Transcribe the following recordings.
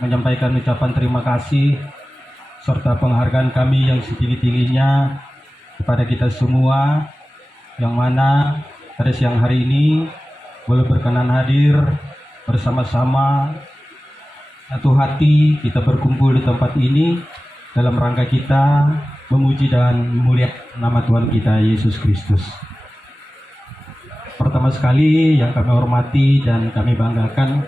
menyampaikan ucapan terima kasih serta penghargaan kami yang setinggi-tingginya kepada kita semua, yang mana pada siang hari ini boleh berkenan hadir bersama-sama satu hati kita berkumpul di tempat ini dalam rangka kita memuji dan memuliakan nama Tuhan kita Yesus Kristus. Pertama sekali yang kami hormati dan kami banggakan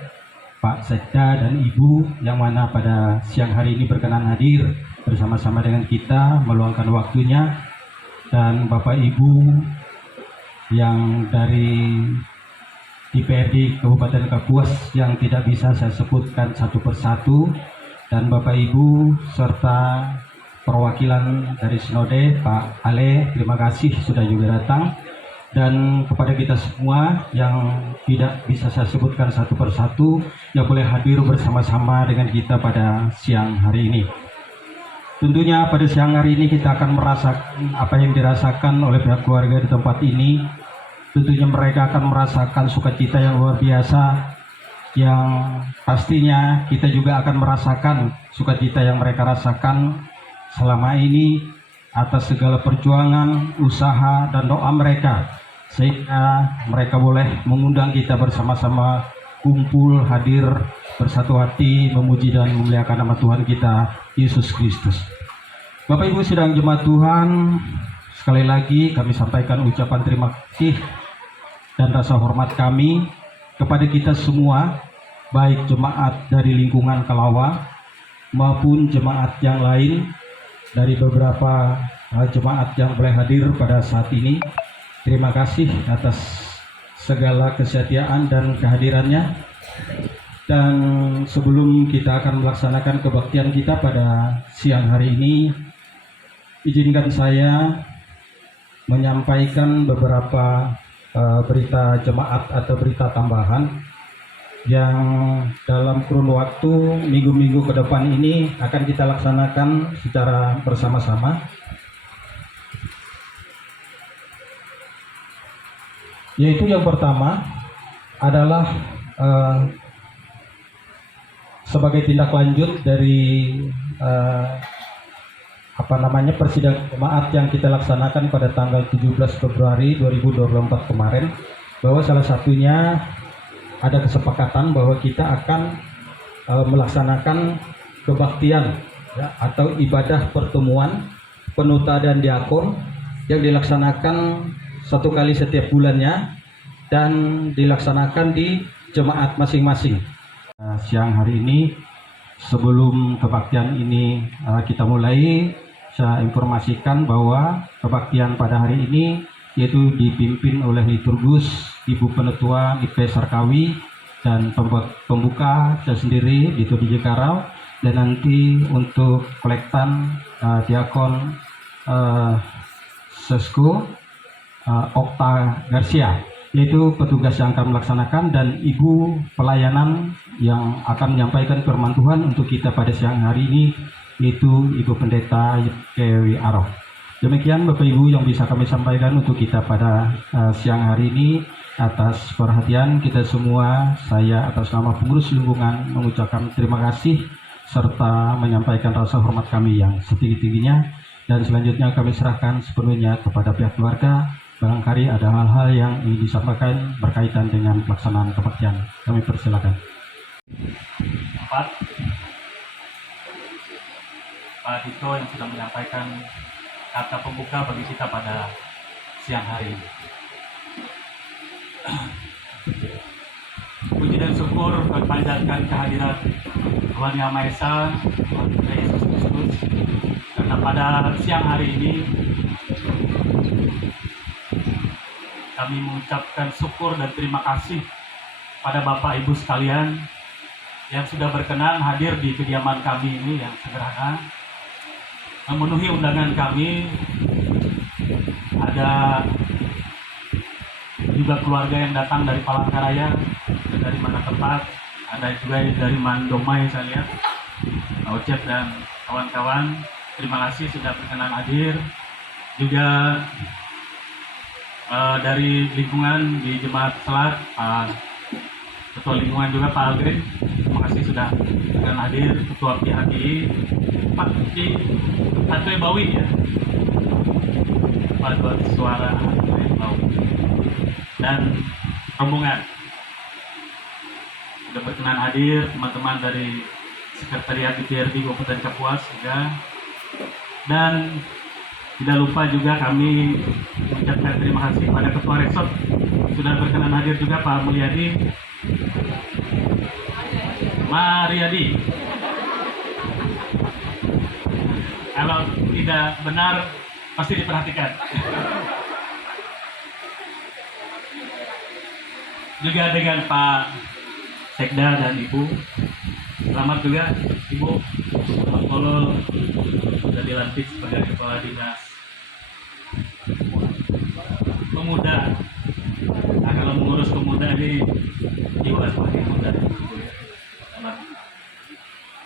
Pak Sekda dan Ibu yang mana pada siang hari ini berkenan hadir bersama-sama dengan kita meluangkan waktunya, dan Bapak Ibu yang dari DPRD Kabupaten Kapuas yang tidak bisa saya sebutkan satu persatu, dan Bapak Ibu serta perwakilan dari Sinode Pak Ale, terima kasih sudah juga datang. Dan kepada kita semua yang tidak bisa saya sebutkan satu persatu yang boleh hadir bersama-sama dengan kita pada siang hari ini. Tentunya pada siang hari ini kita akan merasakan apa yang dirasakan oleh pihak keluarga di tempat ini. Tentunya mereka akan merasakan sukacita yang luar biasa, yang pastinya kita juga akan merasakan sukacita yang mereka rasakan selama ini atas segala perjuangan, usaha, dan doa mereka, sehingga mereka boleh mengundang kita bersama-sama kumpul hadir bersatu hati memuji dan memuliakan nama Tuhan kita Yesus Kristus. Bapak Ibu sidang jemaat Tuhan, sekali lagi kami sampaikan ucapan terima kasih dan rasa hormat kami kepada kita semua, baik jemaat dari lingkungan Kalawa maupun jemaat yang lain dari beberapa jemaat yang boleh hadir pada saat ini. Terima kasih atas segala kesetiaan dan kehadirannya. Dan sebelum kita akan melaksanakan kebaktian kita pada siang hari ini, izinkan saya menyampaikan beberapa berita jemaat atau berita tambahan yang dalam kurun waktu minggu-minggu ke depan ini akan kita laksanakan secara bersama-sama. Yaitu yang pertama adalah sebagai tindak lanjut dari persidangan jemaat yang kita laksanakan pada tanggal 17 Februari 2024 kemarin, bahwa salah satunya ada kesepakatan bahwa kita akan melaksanakan kebaktian ya, atau ibadah pertemuan penuta dan diakon yang dilaksanakan satu kali setiap bulannya dan dilaksanakan di jemaat masing-masing. Siang hari ini sebelum kebaktian ini kita mulai, saya informasikan bahwa kebaktian pada hari ini yaitu dipimpin oleh liturgus Ibu Penetua IP Sarkawi, dan pembuka saya sendiri di DJ Karau, dan nanti untuk kolektan diakon Sesko Okta Garcia, yaitu petugas yang akan melaksanakan, dan ibu pelayanan yang akan menyampaikan firman Tuhan untuk kita pada siang hari ini, yaitu Ibu Pendeta Kewi Aroh. Demikian Bapak Ibu yang bisa kami sampaikan untuk kita pada siang hari ini. Atas perhatian kita semua, saya atas nama pengurus lingkungan mengucapkan terima kasih serta menyampaikan rasa hormat kami yang setinggi-tingginya, dan selanjutnya kami serahkan sepenuhnya kepada pihak keluarga. Barangkali ada hal-hal yang ingin disampaikan berkaitan dengan pelaksanaan kebaktian. Kami persilakan. Pak Dito yang sudah menyampaikan kata pembuka bagi kita pada siang hari ini. Puji dan syukur kami panjatkan kehadiran Tuhan Yang Maha Esa, Tuhan kita Yesus Kristus, karena pada siang hari ini kami mengucapkan syukur dan terima kasih pada Bapak Ibu sekalian yang sudah berkenan hadir di kediaman kami ini yang sederhana, memenuhi undangan kami. Ada juga keluarga yang datang dari Palangkaraya, dari mana tempat, ada juga dari Mandomai saya lihat, Ocep dan kawan-kawan. Terima kasih sudah berkenan hadir. Juga dari lingkungan di Jemaat Selat, Ketua Lingkungan juga Pak Algrin, terima kasih sudah akan hadir. Ketua PHGI Pak Ki Hatwe Bawi ya, Paduan Suara Hatwe Bawi, dan rombongan sudah berkenan hadir. Teman-teman dari Sekretariat DPRD Kabupaten Kapuas juga, dan tidak lupa juga kami mengucapkan terima kasih pada Ketua Resort sudah berkenan hadir juga Pak Mulyadi Mariadi. Kalau tidak benar pasti diperhatikan. Juga dengan Pak Sekda dan Ibu. Selamat juga Ibu. Selamat Kolol sudah dilantik sebagai Kepala Dinas Pemuda. Nah, kalau mengurus pemuda ini jiwa sebagai muda.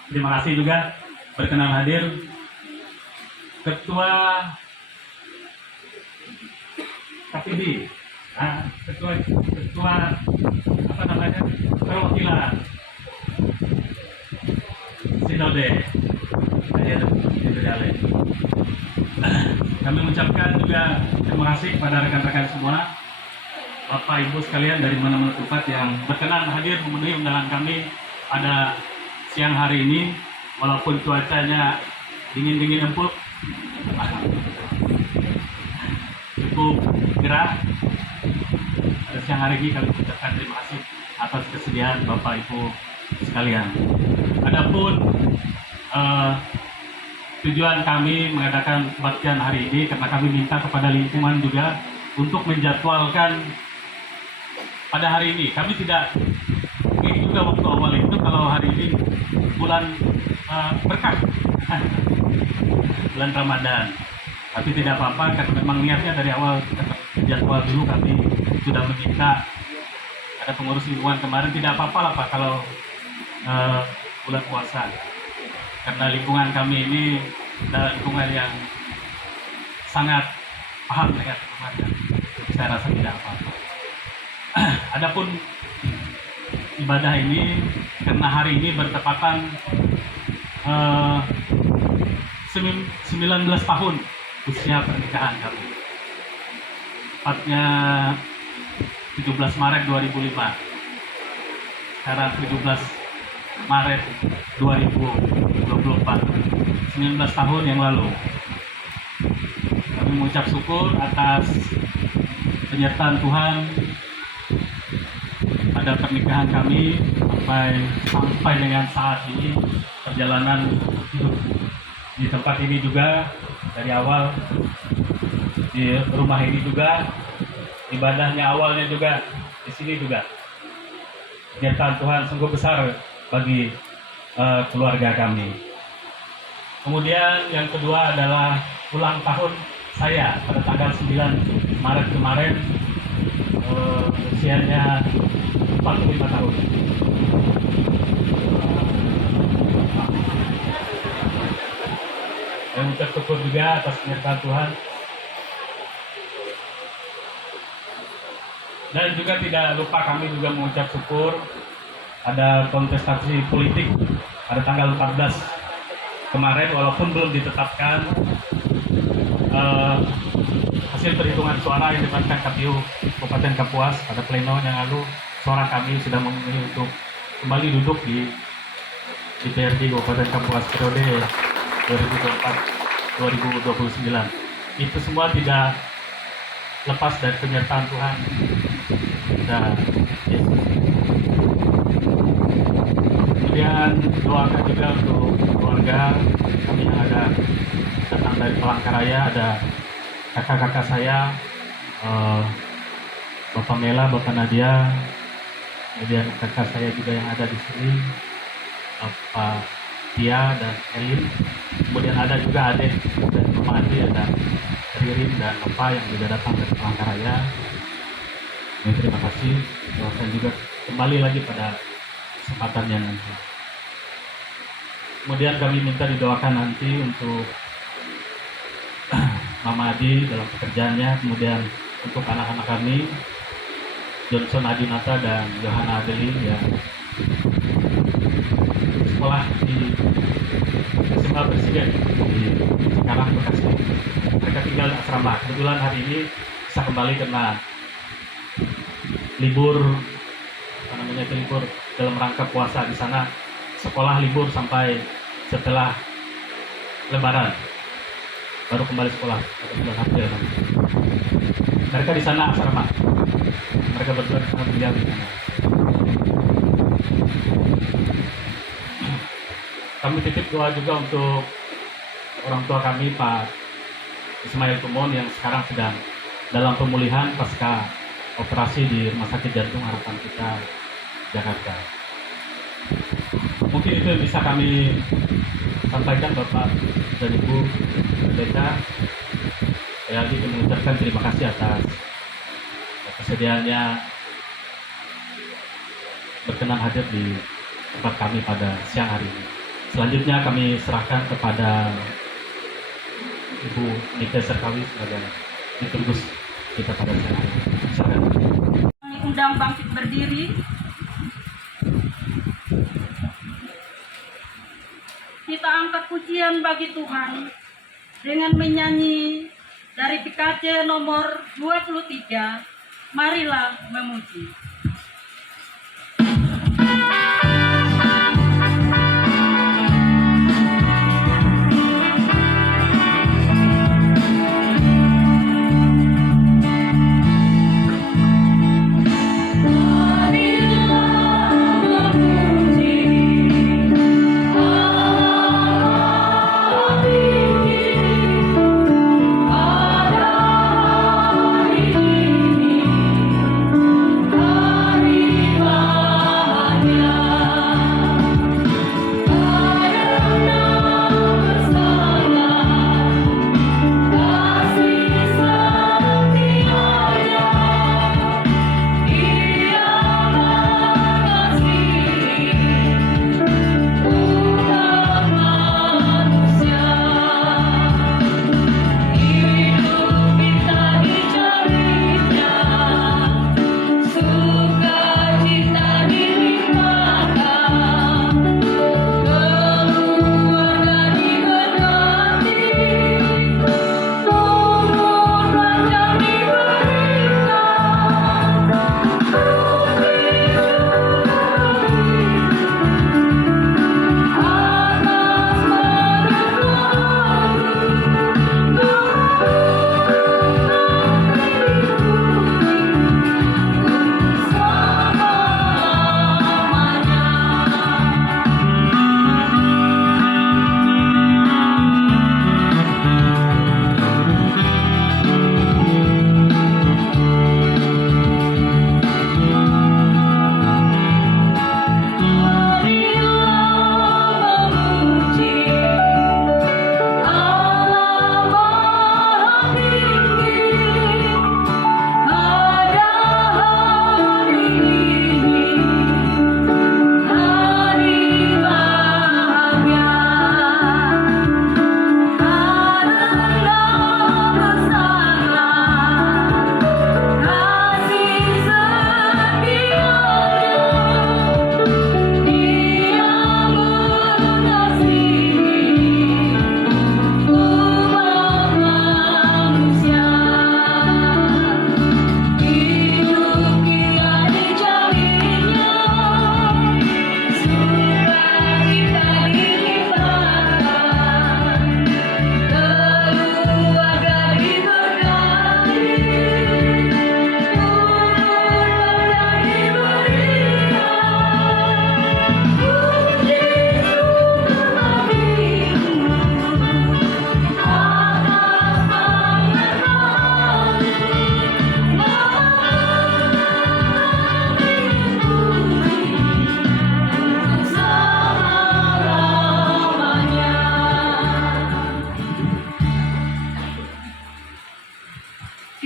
Terima kasih juga berkenan hadir Ketua KPD, ketua apa namanya, perwakilan Sinode Ayah. Kami mengucapkan juga terima kasih kepada rekan-rekan semua, Bapak Ibu sekalian dari mana-mana tempat yang berkenan hadir memenuhi undangan kami pada siang hari ini, walaupun cuacanya dingin-dingin empuk, cukup gerah. Pada siang hari ini kami mengucapkan terima kasih atas kesediaan Bapak Ibu sekalian. Adapun tujuan kami mengadakan kebaktian hari ini karena kami minta kepada lingkungan juga untuk menjadwalkan pada hari ini. Kami tidak ingin juga waktu awal itu kalau hari ini bulan berkah, bulan Ramadan. Tapi tidak apa-apa karena memang niatnya dari awal jadwal dulu kami sudah meminta ada pengurus lingkungan kemarin, tidak apa-apa lah Pak kalau bulan puasa. Karena lingkungan kami ini adalah lingkungan yang sangat paham dengan lingkungan. Saya rasa tidak apa-apa. Adapun ibadah ini karena hari ini bertepatan 19 tahun usia pernikahan kami. Tepatnya 17 Maret 2005. Sekarang 17 Maret 2024, 19 tahun yang lalu. Kami mengucap syukur atas penyertaan Tuhan pada pernikahan kami sampai dengan saat ini, perjalanan hidup di tempat ini juga dari awal, di rumah ini juga, ibadahnya awalnya juga di sini juga. Penyertaan Tuhan sungguh besar bagi keluarga kami. Kemudian yang kedua adalah ulang tahun saya pada tanggal 9 Maret kemarin, usianya 45 tahun. Saya mengucap syukur juga atas penyertaan Tuhan. Dan juga tidak lupa kami juga mengucap syukur ada kontestasi politik pada tanggal 14 kemarin, walaupun belum ditetapkan hasil perhitungan suara yang didapatkan KPU Kabupaten Kapuas pada pleno yang lalu, suara kami sudah memenuhi untuk kembali duduk di DPRD Kabupaten Kapuas periode 2024-2029. Itu semua tidak lepas dari penyertaan Tuhan dan Yesus. Kemudian doakan juga untuk keluarga kami yang ada datang dari Palangkaraya, ada kakak-kakak saya, Bapak Mela, Bapak Nadia, kemudian kakak saya juga yang ada di sini, Bapak Tia dan Elin, kemudian ada juga adik dan Mama Adi, ada Ririn dan Bapak yang juga datang dari Palangkaraya. Terima kasih, doakan juga kembali lagi pada kesempatan yang nanti. Kemudian kami minta didoakan nanti untuk Mama Adi dalam pekerjaannya, kemudian untuk anak-anak kami, Johnson Adinata dan Johanna Adeline yang sekolah di SMA Presiden di Cikarang, Bekasi. Mereka tinggal di asrama. Kebetulan hari ini bisa kembali karena libur, libur dalam rangka puasa di sana. Sekolah libur sampai setelah Lebaran, baru kembali sekolah pada bulan April. Mereka di sana asrama. Mereka berdua tinggal di sana. Kami titip doa juga untuk orang tua kami, Pak Ismail Tumon, yang sekarang sedang dalam pemulihan pasca operasi di Rumah Sakit Jantung Harapan Kita, Jakarta. Mungkin itu yang bisa kami sampaikan, Bapak dan Ibu Pendeta. Saya lagi mengucapkan terima kasih atas kesediaannya berkenan hadir di tempat kami pada siang hari ini. Selanjutnya kami serahkan kepada Ibu Nike Serkawi sebagai liturgus kita pada siang hari ini. Silakan. Undang bangkit berdiri. Kita angkat pujian bagi Tuhan dengan menyanyi dari PKC nomor 23, Marilah Memuji.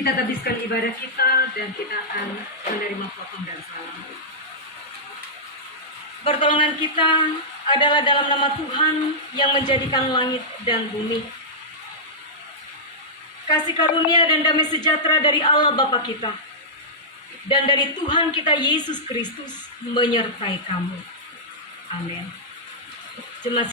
Kita habiskan ibadah kita dan kita akan menerima potong dan salam. Pertolongan kita adalah dalam nama Tuhan yang menjadikan langit dan bumi. Kasih karunia dan damai sejahtera dari Allah Bapa kita, dan dari Tuhan kita Yesus Kristus menyertai kamu. Amin. Jemaat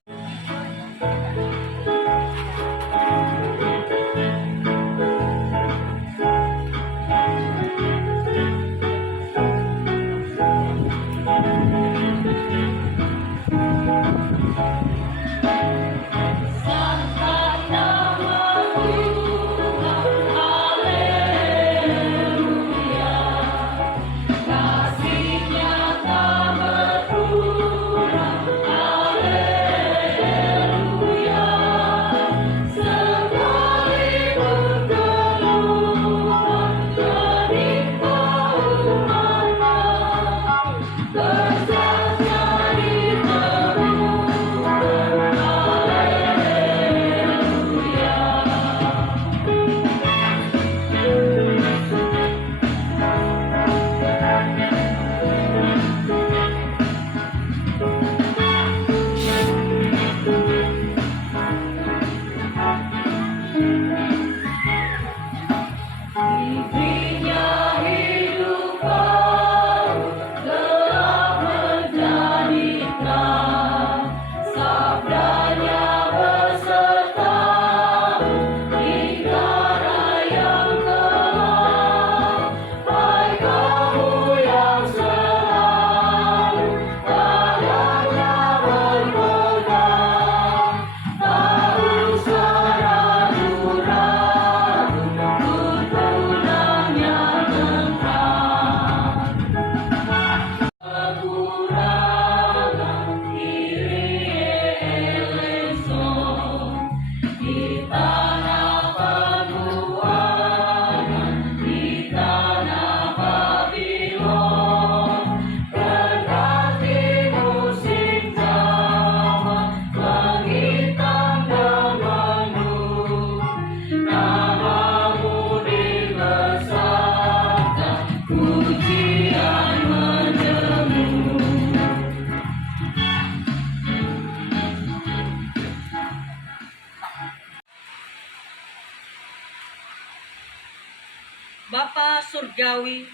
Bapa Surgawi,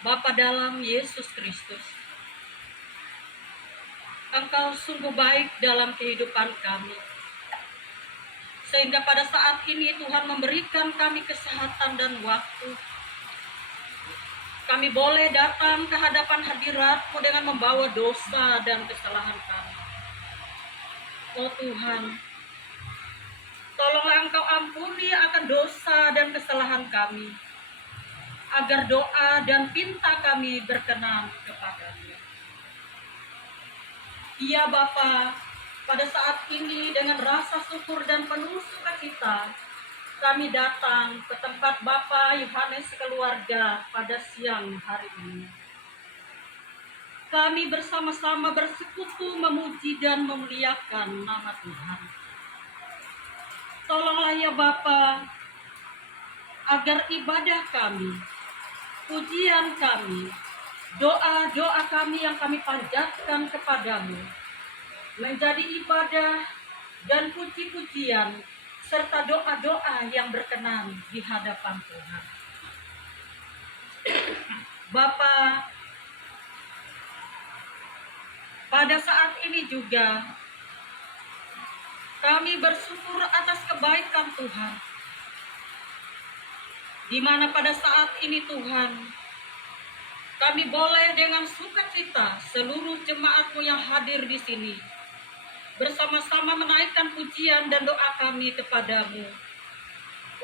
Bapa dalam Yesus Kristus, Engkau sungguh baik dalam kehidupan kami. Sehingga pada saat ini Tuhan memberikan kami kesehatan dan waktu. Kami boleh datang ke hadapan hadirat-Mu dengan membawa dosa dan kesalahan kami. Oh Tuhan, tolonglah Engkau ampuni akan dosa dan kesalahan kami, agar doa dan pinta kami berkenan kepada-Mu. Ya Bapa, pada saat ini dengan rasa syukur dan penuh sukacita, kami datang ke tempat Bapa Yohanes keluarga pada siang hari ini. Kami bersama-sama bersekutu memuji dan memuliakan nama Tuhan. Tolonglah ya Bapa, agar ibadah kami, pujian kami, doa-doa kami yang kami panjatkan kepadamu menjadi ibadah dan puji-pujian serta doa-doa yang berkenan di hadapan Tuhan. Bapa, pada saat ini juga kami bersyukur atas kebaikan Tuhan, di mana pada saat ini Tuhan, kami boleh dengan sukacita seluruh jemaat-Mu yang hadir di sini bersama-sama menaikkan pujian dan doa kami kepadamu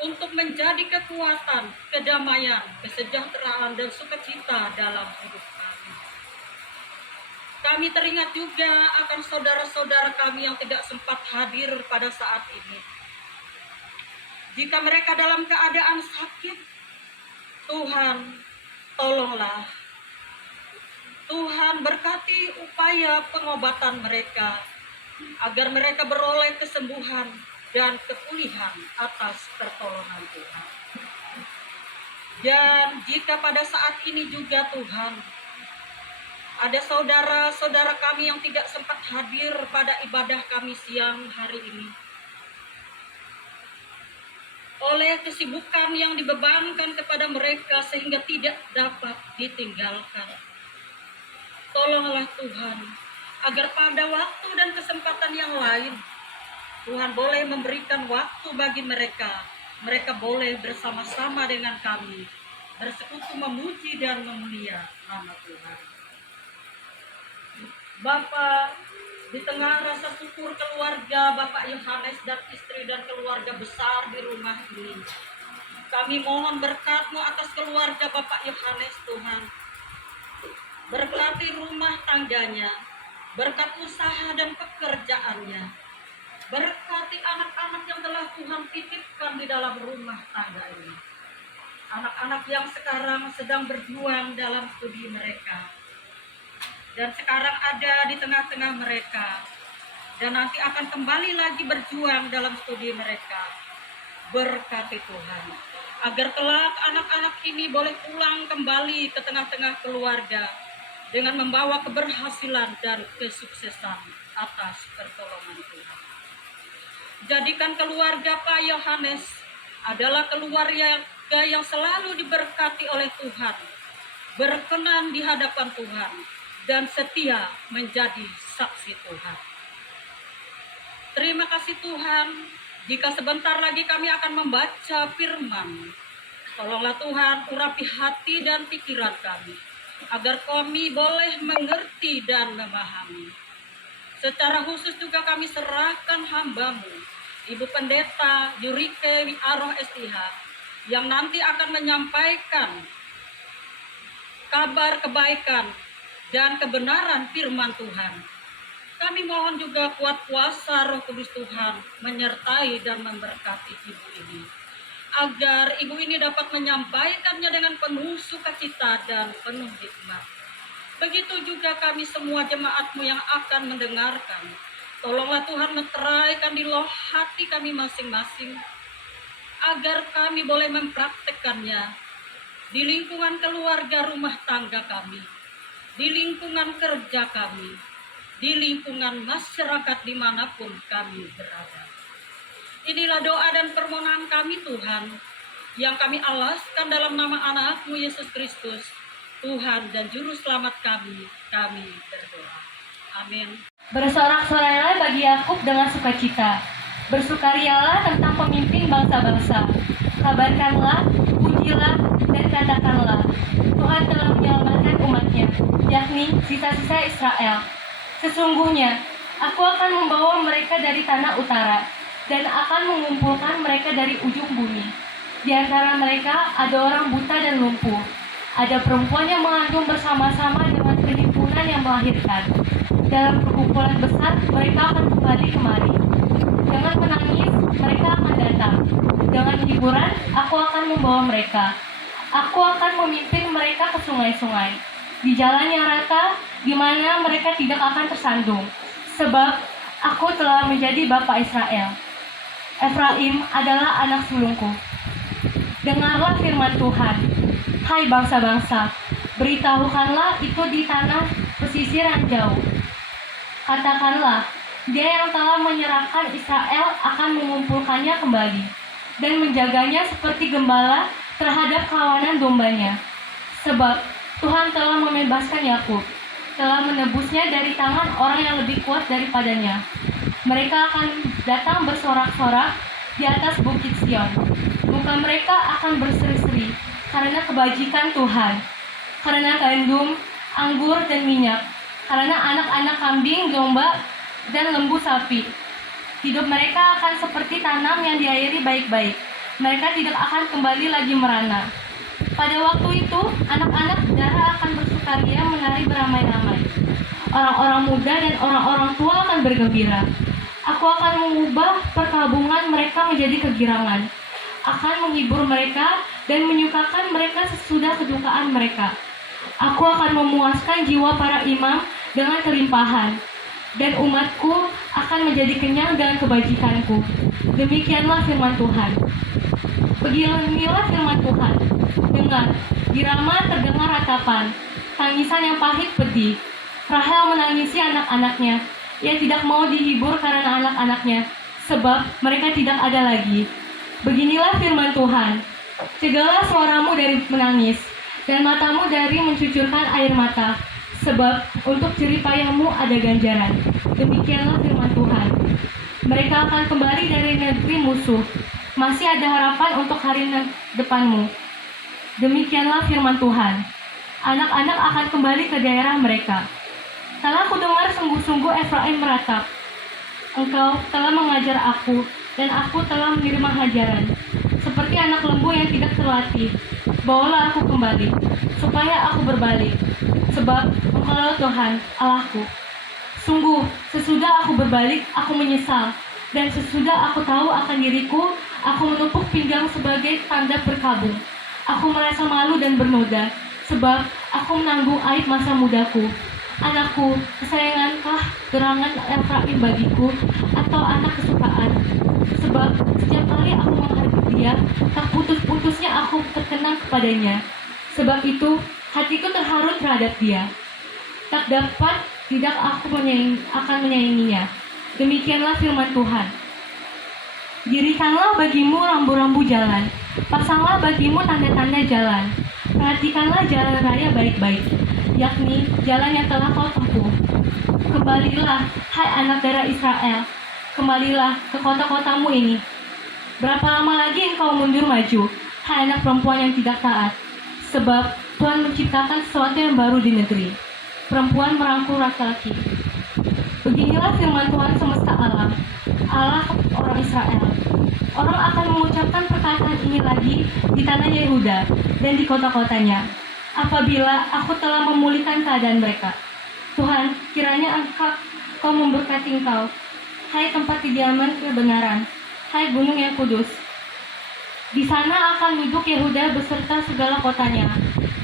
untuk menjadi kekuatan, kedamaian, kesejahteraan, dan sukacita dalam hidup kami. Kami teringat juga akan saudara-saudara kami yang tidak sempat hadir pada saat ini. Jika mereka dalam keadaan sakit, Tuhan, tolonglah. Tuhan, berkati upaya pengobatan mereka, agar mereka beroleh kesembuhan dan kepulihan atas pertolongan Tuhan. Dan jika pada saat ini juga Tuhan, ada saudara-saudara kami yang tidak sempat hadir pada ibadah kami siang hari ini, oleh kesibukan yang dibebankan kepada mereka sehingga tidak dapat ditinggalkan. Tolonglah Tuhan, agar pada waktu dan kesempatan yang lain, Tuhan boleh memberikan waktu bagi mereka. Mereka boleh bersama-sama dengan kami, bersekutu memuji dan memulia nama Tuhan. Bapa, di tengah rasa syukur keluarga Bapak Yohanes dan istri dan keluarga besar di rumah ini, kami mohon berkat-Mu atas keluarga Bapak Yohanes Tuhan. Berkati rumah tangganya, berkat usaha dan pekerjaannya, berkati anak-anak yang telah Tuhan titipkan di dalam rumah tangga ini. Anak-anak yang sekarang sedang berjuang dalam studi mereka, dan sekarang ada di tengah-tengah mereka, dan nanti akan kembali lagi berjuang dalam studi mereka. Berkati Tuhan, agar kelak anak-anak ini boleh pulang kembali ke tengah-tengah keluarga dengan membawa keberhasilan dan kesuksesan atas pertolongan Tuhan. Jadikan keluarga Pak Yohanes adalah keluarga yang selalu diberkati oleh Tuhan, berkenan di hadapan Tuhan, dan setia menjadi saksi Tuhan. Terima kasih Tuhan, jika sebentar lagi kami akan membaca firman. Tolonglah Tuhan, urapi hati dan pikiran kami, agar kami boleh mengerti dan memahami. Secara khusus juga kami serahkan hamba-Mu, Ibu Pendeta Yurike Wiaroh STH, yang nanti akan menyampaikan kabar kebaikan dan kebenaran firman Tuhan. Kami mohon juga kuat kuasa Roh Kudus Tuhan menyertai dan memberkati ibu ini, agar ibu ini dapat menyampaikannya dengan penuh sukacita dan penuh hikmat. Begitu juga kami semua jemaat-Mu yang akan mendengarkan. Tolonglah Tuhan meteraikan di loh hati kami masing-masing, agar kami boleh mempraktekkannya di lingkungan keluarga rumah tangga kami, di lingkungan kerja kami, di lingkungan masyarakat dimanapun kami berada. Inilah doa dan permohonan kami Tuhan, yang kami alaskan dalam nama anak-Mu Yesus Kristus, Tuhan dan Juru Selamat kami berdoa. Amin. Bersorak-sorailah bagi Yakub dengan sukacita. Bersukarialah tentang pemimpin bangsa-bangsa. Kabarkanlah, pujilah, dan katakanlah, Tuhan telah menyelamatkan umat-Nya, yakni sisa-sisa Israel. Sesungguhnya, aku akan membawa mereka dari tanah utara, dan akan mengumpulkan mereka dari ujung bumi. Di antara mereka ada orang buta dan lumpuh. Ada perempuan yang mengandung bersama-sama dengan perhimpunan yang melahirkan. Dalam perkumpulan besar, mereka akan kembali kemari. Dengan menangis, mereka akan datang. Dengan hiburan, aku akan membawa mereka. Aku akan memimpin mereka ke sungai-sungai, di jalan yang rata, di mana mereka tidak akan tersandung. Sebab aku telah menjadi bapa Israel. Efraim adalah anak sulungku. Dengarlah firman Tuhan, hai bangsa-bangsa, beritahukanlah itu di tanah pesisir yang jauh. Katakanlah, Dia yang telah menyerahkan Israel akan mengumpulkannya kembali dan menjaganya seperti gembala terhadap kawanan dombanya. Sebab Tuhan telah membebaskan Yakub, telah menebusnya dari tangan orang yang lebih kuat daripadanya. Mereka akan datang bersorak-sorak di atas bukit Sion. Muka mereka akan berseri-seri karena kebajikan Tuhan, karena gandum, anggur, dan minyak, karena anak-anak kambing, domba, dan lembu sapi. Hidup mereka akan seperti tanam yang diairi baik-baik. Mereka tidak akan kembali lagi merana. Pada waktu itu, anak-anak darah akan bersukaria menari beramai-ramai. Orang-orang muda dan orang-orang tua akan bergembira. Aku akan mengubah perkabungan mereka menjadi kegirangan. Akan menghibur mereka dan menyukakan mereka sesudah kedukaan mereka. Aku akan memuaskan jiwa para imam dengan kelimpahan, dan umatku akan menjadi kenyang dengan kebajikanku. Demikianlah firman Tuhan. Beginilah firman Tuhan. Dengar, di Rama terdengar ratapan, tangisan yang pahit pedih. Rahel menangisi anak-anaknya. Ia tidak mau dihibur karena anak-anaknya, sebab mereka tidak ada lagi. Beginilah firman Tuhan, cegahlah suaramu dari menangis, dan matamu dari mencucurkan air mata, sebab untuk jerih payahmu ada ganjaran. Demikianlah firman Tuhan. Mereka akan kembali dari negeri musuh, masih ada harapan untuk hari depanmu. Demikianlah firman Tuhan. Anak-anak akan kembali ke daerah mereka. Telah kudengar sungguh-sungguh Efraim meratap, engkau telah mengajar aku, dan aku telah menerima hajaran. Seperti anak lembu yang tidak terlatih, bawalah aku kembali, supaya aku berbalik. Sebab engkaulah Tuhan, Allahku. Sungguh, sesudah aku berbalik, aku menyesal. Dan sesudah aku tahu akan diriku, aku menepuk pinggang sebagai tanda berkabung. Aku merasa malu dan bernoda, sebab aku menanggung aib masa mudaku. Anakku, kesayangankah gerangan Efraim bagiku, atau anak kesukaan? Sebab setiap kali aku menghadapi dia, tak putus-putusnya aku terkenang kepadanya. Sebab itu, hatiku terharu terhadap dia. Tak dapat tidak aku akan menyayanginya. Demikianlah firman Tuhan. Dirikanlah bagimu rambu-rambu jalan, pasanglah bagimu tanda-tanda jalan. Perhatikanlah jalan raya baik-baik, yakni jalan yang telah kau tempuh. Kembalilah, hai anak darah Israel, kembalilah ke kota-kotamu ini. Berapa lama lagi engkau mundur maju, hai anak perempuan yang tidak taat? Sebab Tuhan menciptakan sesuatu yang baru di negeri. Perempuan merangkul laki-laki. Beginilah firman Tuhan semesta alam, Allah orang Israel. Orang akan mengucapkan perkataan ini lagi di tanah Yehuda dan di kota-kotanya, apabila aku telah memulihkan keadaan mereka. Tuhan, kiranya Engkau memberkati engkau, hai tempat kediaman kebenaran, hai gunung yang kudus. Di sana akan duduk Yehuda beserta segala kotanya,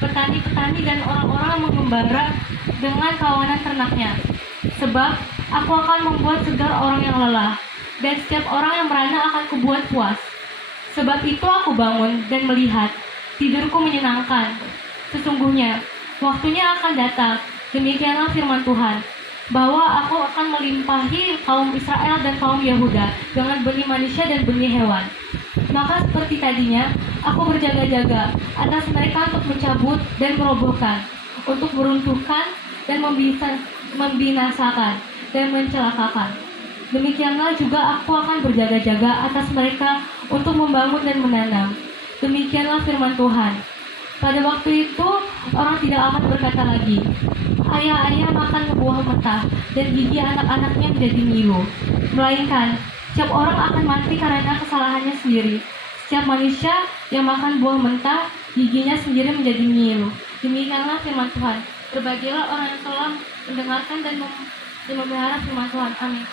petani-petani dan orang-orang mengembara dengan kawanan ternaknya. Sebab aku akan membuat segar orang yang lelah, dan setiap orang yang merana akan kubuat puas. Sebab itu aku bangun dan melihat, tidurku menyenangkan. Sesungguhnya, waktunya akan datang, demikianlah firman Tuhan, bahwa aku akan melimpahi kaum Israel dan kaum Yehuda dengan benih manusia dan benih hewan. Maka seperti tadinya, aku berjaga-jaga atas mereka untuk mencabut dan merobohkan, untuk meruntuhkan dan membinasakan dan mencelakakan. Demikianlah juga aku akan berjaga-jaga atas mereka untuk membangun dan menanam. Demikianlah firman Tuhan. Pada waktu itu, orang tidak akan berkata lagi, ayah-ayah makan buah mentah, dan gigi anak-anaknya menjadi ngilu. Melainkan, setiap orang akan mati karena kesalahannya sendiri. Setiap manusia yang makan buah mentah, giginya sendiri menjadi ngilu. Demikianlah firman Tuhan. Berbahagialah orang yang telah mendengarkan dan memelihara firman Tuhan. Amin.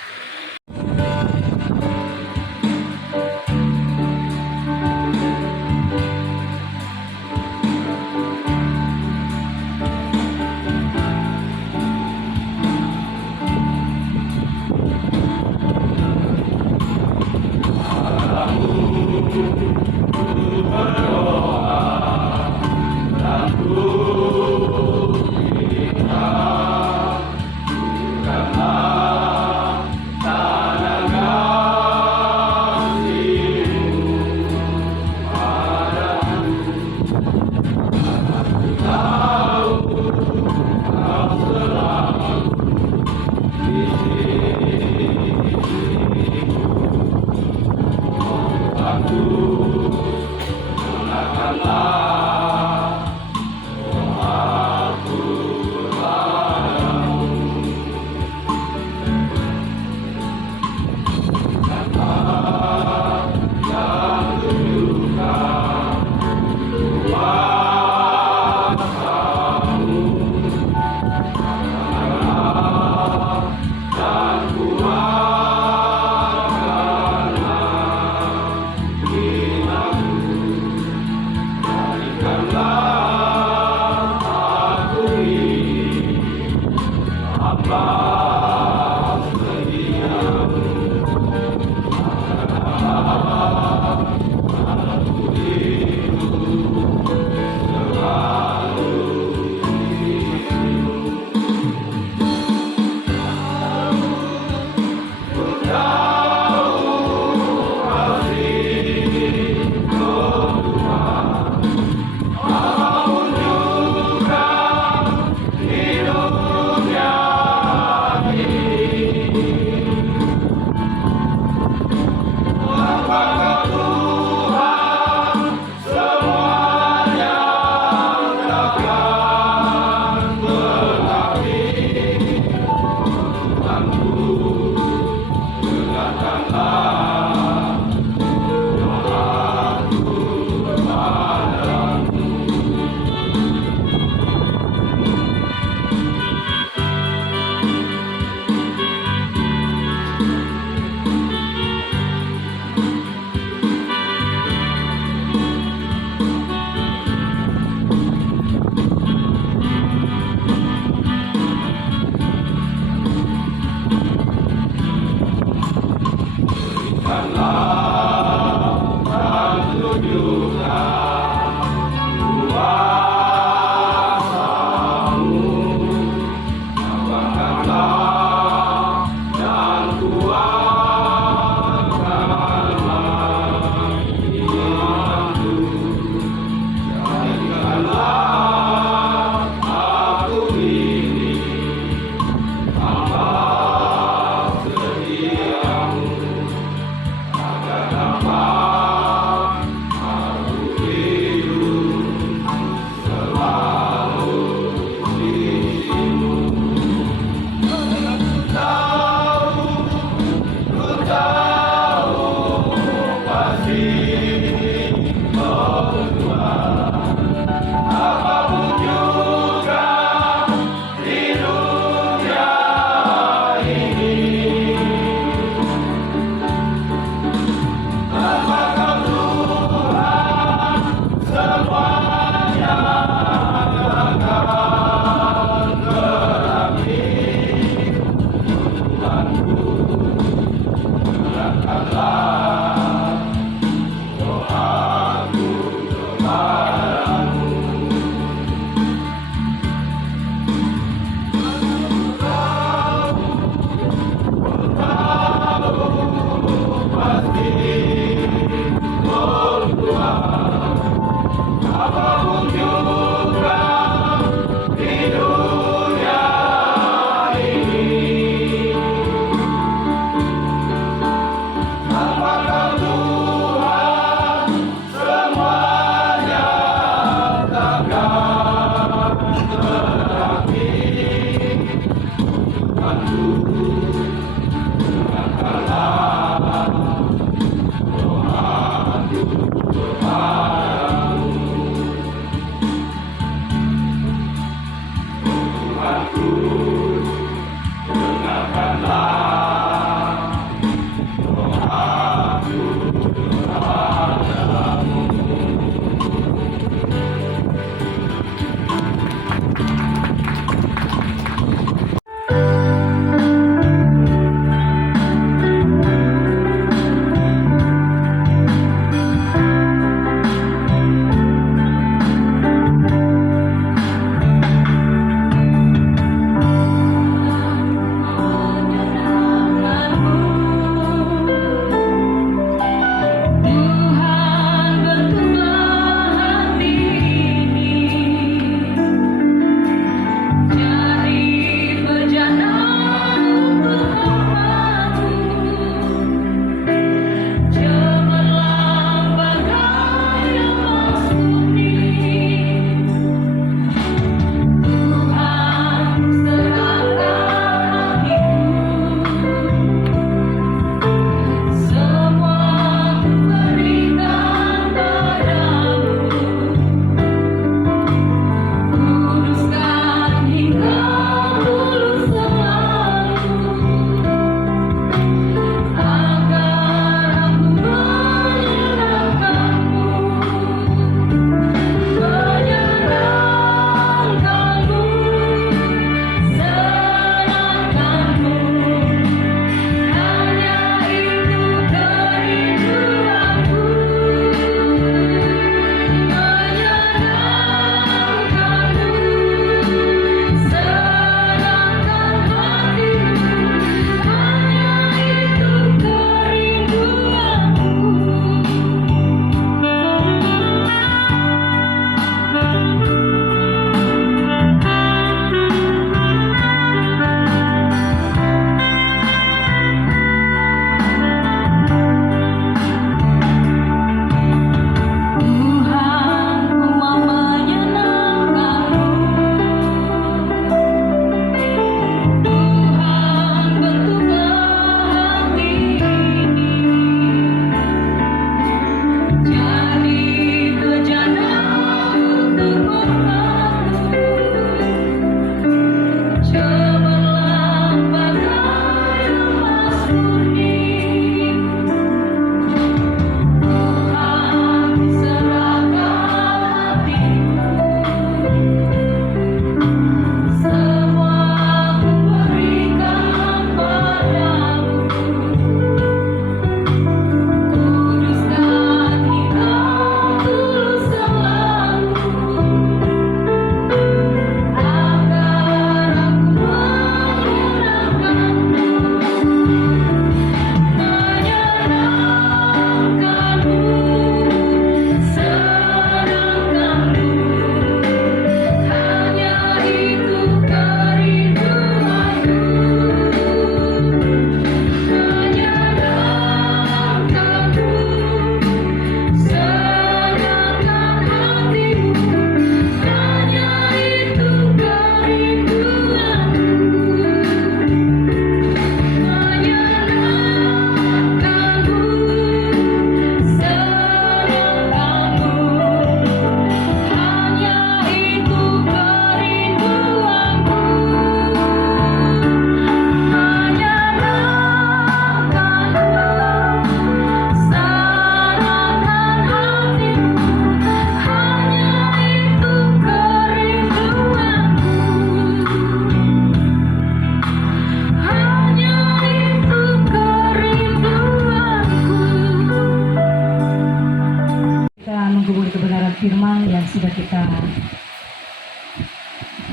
firman yang sudah kita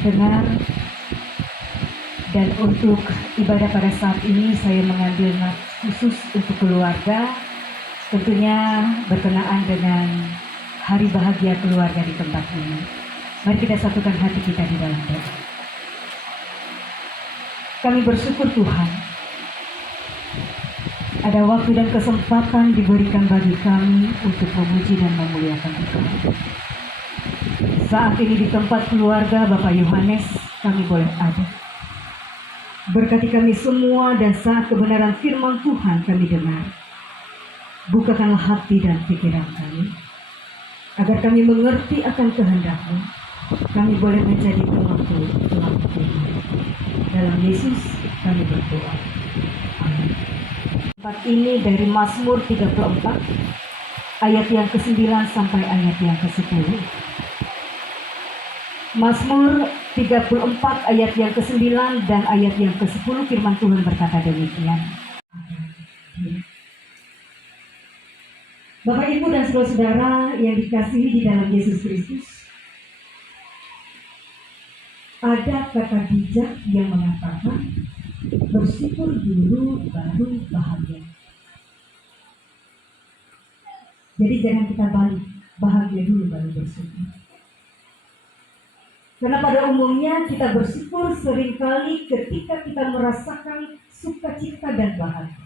dengar. Dan untuk ibadah pada saat ini saya mengambil nas khusus untuk keluarga, tentunya berkenaan dengan hari bahagia keluarga di tempat ini. Mari kita satukan hati kita di dalam doa. Kami bersyukur Tuhan, ada waktu dan kesempatan diberikan bagi kami untuk memuji dan memuliakan Tuhan. Saat ini di tempat keluarga Bapak Yohanes kami boleh ada. Berkati kami semua dan saat kebenaran firman Tuhan kami dengar. Bukakanlah hati dan pikiran kami, agar kami mengerti akan kehendak-Mu. Kami boleh menjadi pelaku firman. Dalam Yesus kami berdoa. Amin. Tempat ini dari Mazmur 34 ayat yang ke-9 sampai ayat yang ke-10. Mazmur 34 ayat yang ke-9 dan ayat yang ke-10 firman Tuhan berkata demikian. Bapak, Ibu, dan saudara-saudara yang dikasihi di dalam Yesus Kristus, ada kata bijak yang mengatakan bersyukur dulu baru bahagia. Jadi jangan kita balik, bahagia dulu baru bersyukur. Karena pada umumnya kita bersyukur seringkali ketika kita merasakan sukacita dan bahagia.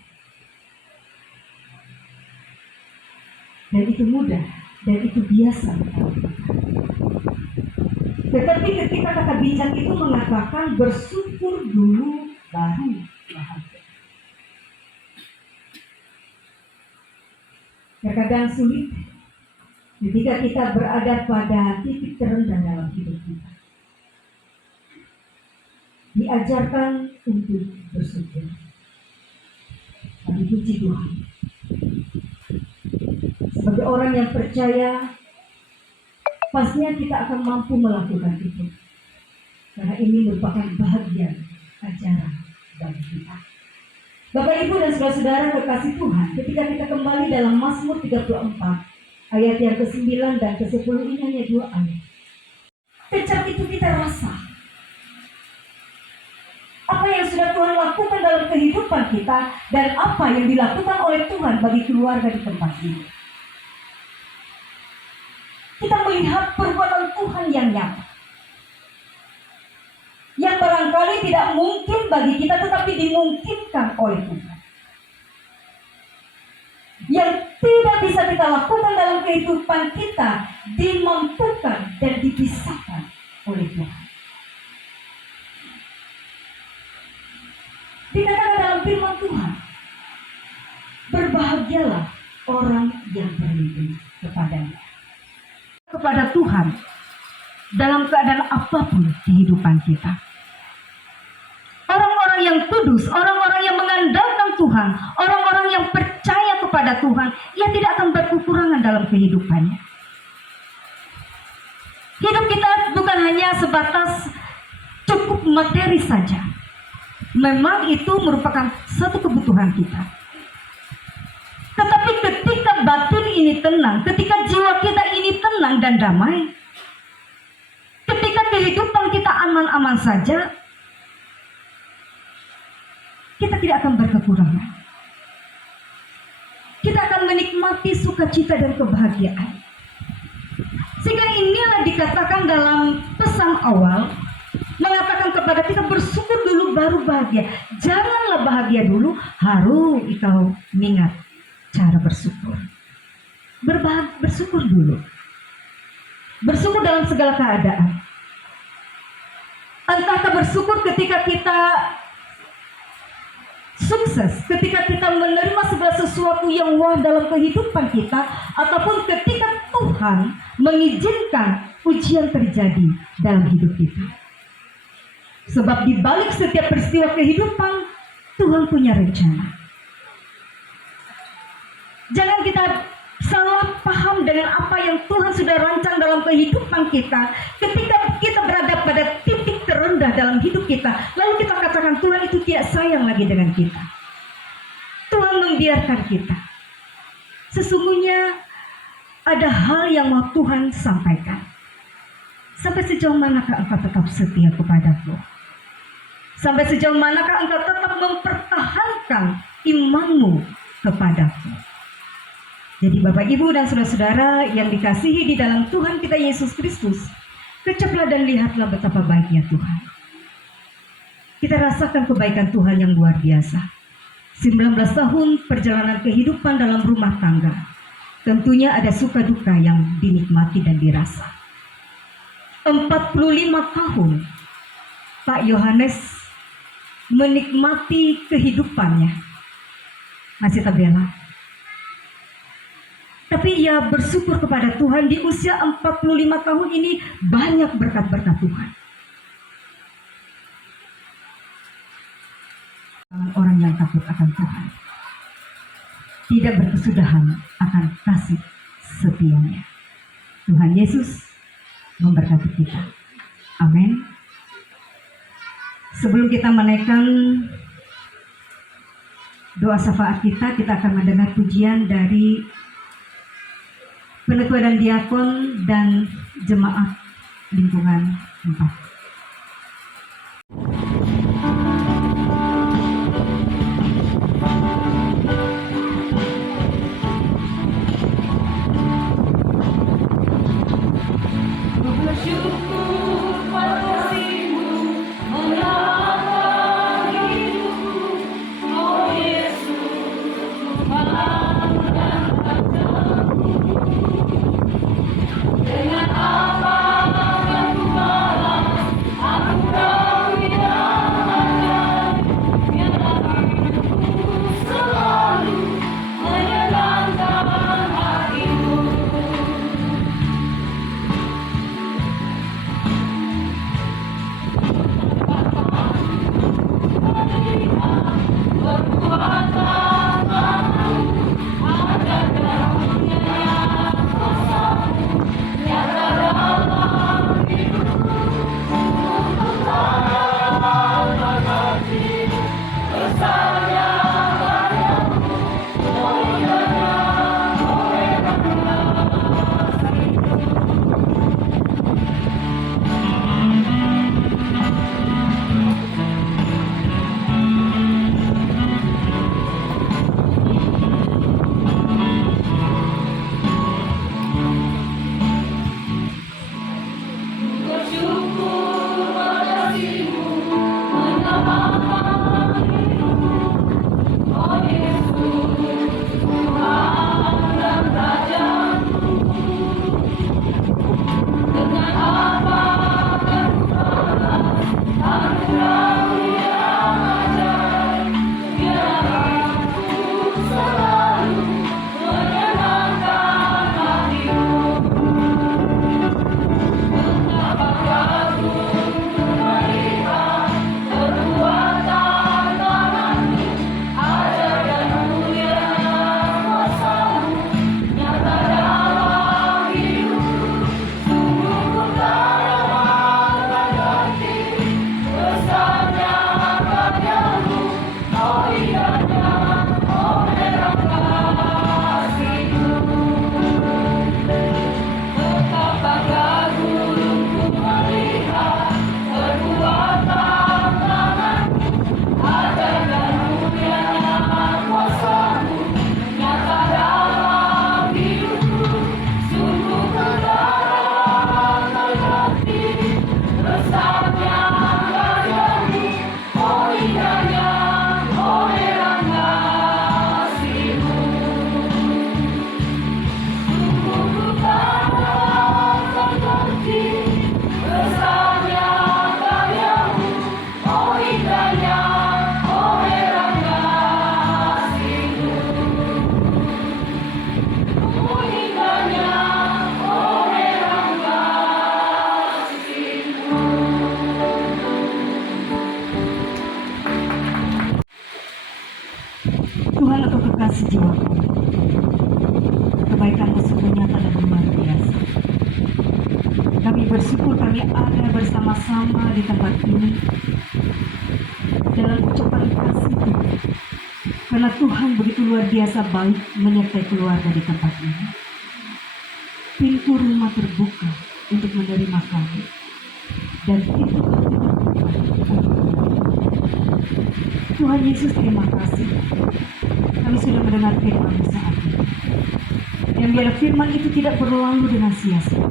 Dan itu mudah, dan itu biasa. Tetapi ketika kata bijak itu mengatakan bersyukur dulu baru bahagia. Terkadang sulit ketika kita berada pada titik terendah dalam hidup kita. Diajarkan untuk bersyukur. Tapi puji Tuhan, sebagai orang yang percaya, pastinya kita akan mampu melakukan itu. Karena ini merupakan bahagian ajaran bagi kita. Bapak, Ibu, dan saudara-saudara kekasih Tuhan, ketika kita kembali dalam Mazmur 34 ayat yang ke-9 dan ke-10, ini hanya 2 ayat. Sejak itu kita rasa apa yang sudah Tuhan lakukan dalam kehidupan kita dan apa yang dilakukan oleh Tuhan bagi keluarga di tempat ini. Kita melihat perbuatan Tuhan yang nyata, yang barangkali tidak mungkin bagi kita tetapi dimungkinkan oleh Tuhan. Yang tidak bisa kita lakukan dalam kehidupan kita dimampukan dan dibisahkan oleh Tuhan. Dikatakan dalam firman Tuhan, berbahagialah orang yang berlindung kepada Tuhan dalam keadaan apapun kehidupan kita. Orang-orang yang kudus, orang-orang yang mengandalkan Tuhan, orang-orang yang percaya kepada Tuhan, ia tidak akan berkekurangan dalam kehidupannya. Hidup kita bukan hanya sebatas cukup materi saja. Memang itu merupakan satu kebutuhan kita. Tetapi ketika batin ini tenang, ketika jiwa kita ini tenang dan damai, ketika kehidupan kita aman-aman saja, kita tidak akan berkekurangan. Kita akan menikmati sukacita dan kebahagiaan. Sehingga inilah dikatakan dalam pesan awal, mengatakan kepada kita bersyukur dulu baru bahagia. Janganlah bahagia dulu, harus engkau ingat cara bersyukur. Bersyukur dulu. Bersyukur dalam segala keadaan. Entah bersyukur ketika kita sukses, ketika kita menerima segala sesuatu yang wah dalam kehidupan kita, ataupun ketika Tuhan mengizinkan ujian terjadi dalam hidup kita. Sebab di balik setiap peristiwa kehidupan, Tuhan punya rencana. Jangan kita salah paham dengan apa yang Tuhan sudah rancang dalam kehidupan kita. Ketika kita berada pada titik terendah dalam hidup kita, lalu kita katakan Tuhan itu tidak sayang lagi dengan kita. Tuhan membiarkan kita. Sesungguhnya ada hal yang mau Tuhan sampaikan. Sampai sejauh manakah engkau tetap setia kepadaku? Sampai sejauh manakah engkau tetap mempertahankan imanmu kepadaku? Jadi Bapak, Ibu, dan saudara-saudara yang dikasihi di dalam Tuhan kita Yesus Kristus, kecaplah dan lihatlah betapa baiknya Tuhan. Kita rasakan kebaikan Tuhan yang luar biasa. 19 tahun perjalanan kehidupan dalam rumah tangga. Tentunya ada suka duka yang dinikmati dan dirasa. 45 tahun Pak Yohanes menikmati kehidupannya. Masih tabela. Tapi ia bersyukur kepada Tuhan di usia 45 tahun ini banyak berkat-berkat Tuhan. Orang yang takut akan Tuhan tidak berkesudahan akan kasih setianya. Tuhan Yesus memberkati kita. Amin. Sebelum kita menaikkan doa syafaat kita akan mendengar pujian dari penetua dan diakon dan jemaat lingkungan 4. Tuhan, engkau kekasih jiwaku. Kebaikanmu sungguh nyata dan luar biasa. Kami bersyukur kami ada bersama-sama di tempat ini dalam ucapan kasih Tuhan. Karena Tuhan begitu luar biasa baik menyertai keluarga di tempat ini. pintu rumah terbuka untuk menerima kami, dan pintu hati terbuka untuk menerima. Tuhan Yesus, terima kasih. Kami sudah mendengar firman-Mu saat ini. Yang biar firman itu tidak berlalu dengan sia-sia.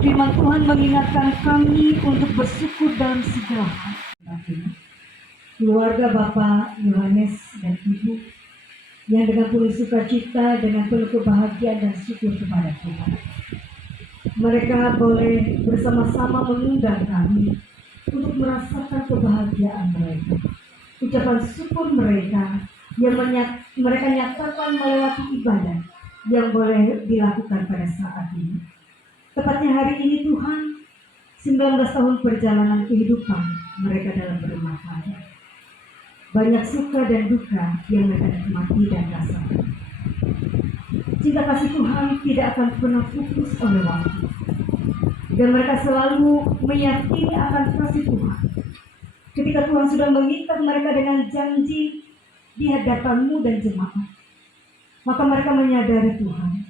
Firman Tuhan mengingatkan kami untuk bersyukur dalam segala hal. Keluarga Bapak Yohanes dan Ibu yang dengan penuh sukacita, dengan penuh kebahagiaan dan syukur kepada Tuhan, mereka boleh bersama-sama mengundang kami untuk merasakan kebahagiaan mereka, ucapan syukur mereka yang mereka nyatakan melewati ibadah yang boleh dilakukan pada saat ini. Tepatnya hari ini Tuhan, 19 tahun perjalanan kehidupan mereka dalam berumah tangga. Banyak suka dan duka yang mereka nikmati dan rasakan. Cinta kasih Tuhan tidak akan pernah pupus oleh waktu. Dan mereka selalu meyakini akan kasih Tuhan. Ketika Tuhan sudah mengikat mereka dengan janji di hadapan-Mu dan jemaat, maka mereka menyadari Tuhan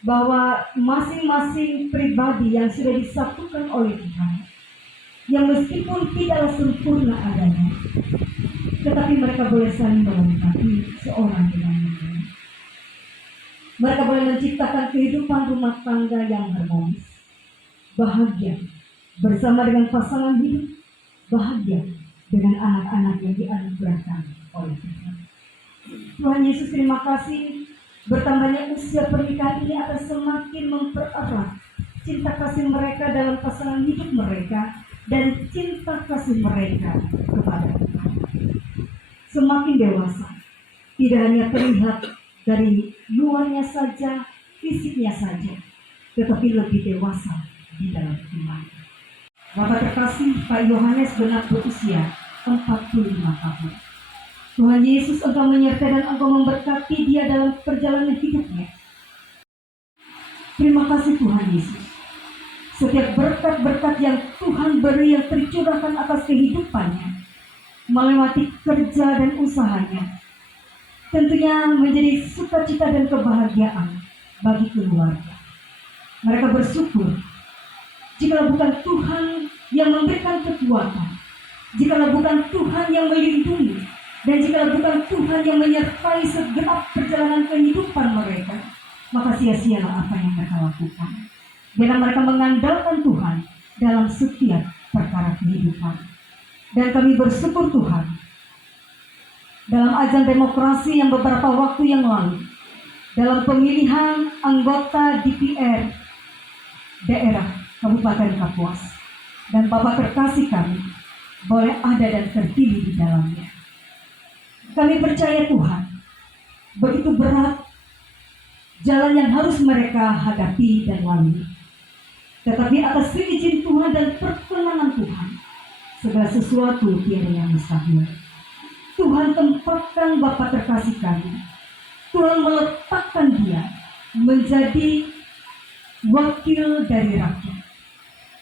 bahwa masing-masing pribadi yang sudah disatukan oleh Tuhan, yang meskipun tidaklah sempurna adanya, tetapi mereka boleh saling melengkapi seorang dengan yang lain. Mereka boleh menciptakan kehidupan rumah tangga yang harmonis, bahagia bersama dengan pasangan hidup, bahagia dengan anak-anak yang dianugerahkan oleh Tuhan. Tuhan Yesus, terima kasih. Bertambahnya usia pernikahan ini akan semakin mempererat cinta kasih mereka dalam pasangan hidup mereka dan cinta kasih mereka kepada Tuhan. Semakin dewasa, tidak hanya terlihat dari luarnya saja, fisiknya saja, tetapi lebih dewasa di dalam iman. Bapak terkasih, Pak Yohanes benar berusia 45 tahun. Tuhan Yesus, Engkau menyertai dan Engkau memberkati dia dalam perjalanan hidupnya. Terima kasih Tuhan Yesus. Setiap berkat-berkat yang Tuhan beri yang tercurahkan atas kehidupannya, melewati kerja dan usahanya, tentunya menjadi sukacita dan kebahagiaan bagi keluarga. Mereka bersyukur jika bukan Tuhan yang memberikan kekuatan, jika bukan Tuhan yang melindungi, dan jika bukan Tuhan yang menyertai segenap perjalanan kehidupan mereka, maka sia-sialah apa yang mereka lakukan. Karena mereka mengandalkan Tuhan dalam setiap perkara kehidupan. Dan kami bersyukur Tuhan, dalam ajang demokrasi yang beberapa waktu yang lalu, dalam pemilihan anggota DPR daerah Kabupaten Kapuas, dan Bapak terkasih kami boleh ada dan terpilih di dalamnya. Kami percaya Tuhan, begitu berat jalan yang harus mereka hadapi dan lalui. Tetapi atas izin Tuhan dan pertolongan Tuhan, segala sesuatu tiada yang mustahil. Tuhan tempatkan Bapa terkasih kami. Tuhan meletakkan dia menjadi wakil dari rakyat,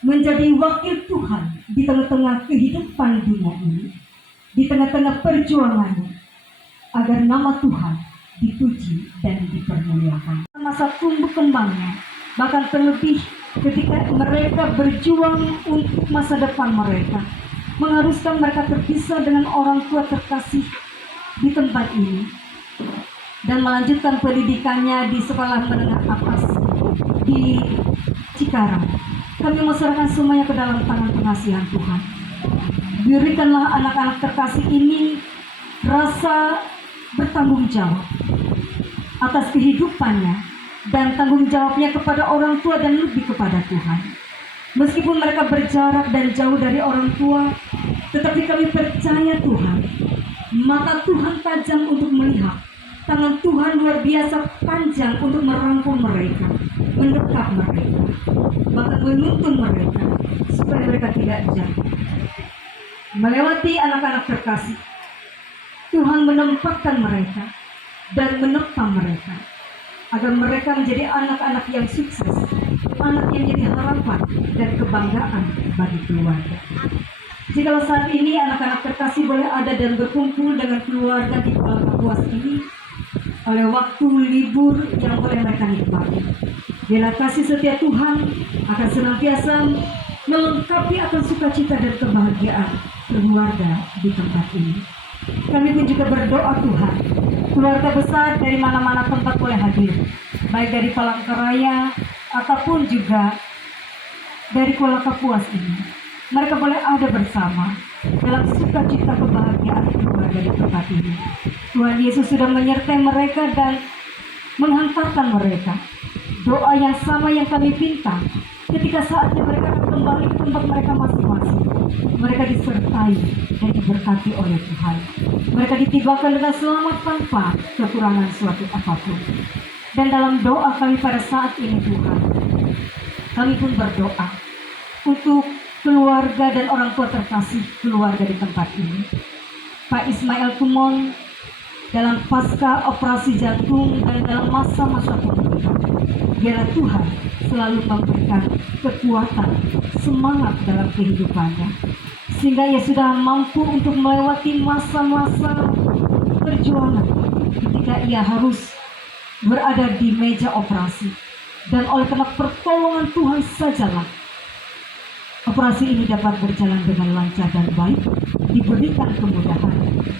menjadi wakil Tuhan di tengah-tengah kehidupan dunia ini, di tengah-tengah perjuangannya, agar nama Tuhan dipuji dan dipermuliakan. Masa tumbuh kembangnya, bahkan terlebih ketika mereka berjuang untuk masa depan mereka, mengharuskan mereka terpisah dengan orang tua terkasih di tempat ini, dan melanjutkan pendidikannya di sekolah menengah atas di Cikarang. Kami menyerahkan semuanya ke dalam tangan pengasihan Tuhan. Berikanlah anak-anak terkasih ini rasa bertanggung jawab atas kehidupannya dan tanggung jawabnya kepada orang tua dan lebih kepada Tuhan. Meskipun mereka berjarak dan jauh dari orang tua, tetapi kami percaya Tuhan, mata Tuhan tajam untuk melihat, tangan Tuhan luar biasa panjang untuk merangkul mereka, mendekat mereka, bahkan menuntun mereka supaya mereka tidak jatuh. Melewati anak-anak terkasih, Tuhan menempatkan mereka dan menopang mereka agar mereka menjadi anak-anak yang sukses, anak yang jadi harapan dan kebanggaan bagi keluarga. Jika saat ini anak-anak terkasih boleh ada dan berkumpul dengan keluarga di Pulau Kapuas ini oleh waktu libur yang boleh mereka nikmati, Biarlah kasih setia Tuhan akan senantiasa melengkapi akan sukacita dan kebahagiaan keluarga di tempat ini. Kami pun juga berdoa Tuhan, keluarga besar dari mana-mana tempat boleh hadir, baik dari Palangkaraya ataupun juga dari Kuala Kapuas ini. Mereka boleh ada bersama dalam sukacita kebahagiaan keluarga di tempat ini. Tuhan Yesus sudah menyertai mereka dan menghantarkan mereka. Doa yang sama yang kami pinta ketika saatnya mereka akan kembali ke tempat mereka masing-masing. Mereka disertai dan diberkati oleh Tuhan. Mereka ditibakan dengan selamat tanpa kekurangan suatu apapun. Dan dalam doa kami pada saat ini Tuhan, kami pun berdoa untuk keluarga dan orang tua terkasih keluarga di tempat ini. Pak Ismail Kumon dalam pasca operasi jantung dan dalam masa-masa pemulihan. Biarlah Tuhan selalu memberikan kekuatan, semangat dalam kehidupannya. Sehingga ia sudah mampu untuk melewati masa-masa perjuangan ketika ia harus berada di meja operasi. Dan oleh karena pertolongan Tuhan sajalah operasi ini dapat berjalan dengan lancar dan baik, diberikan kemudahan.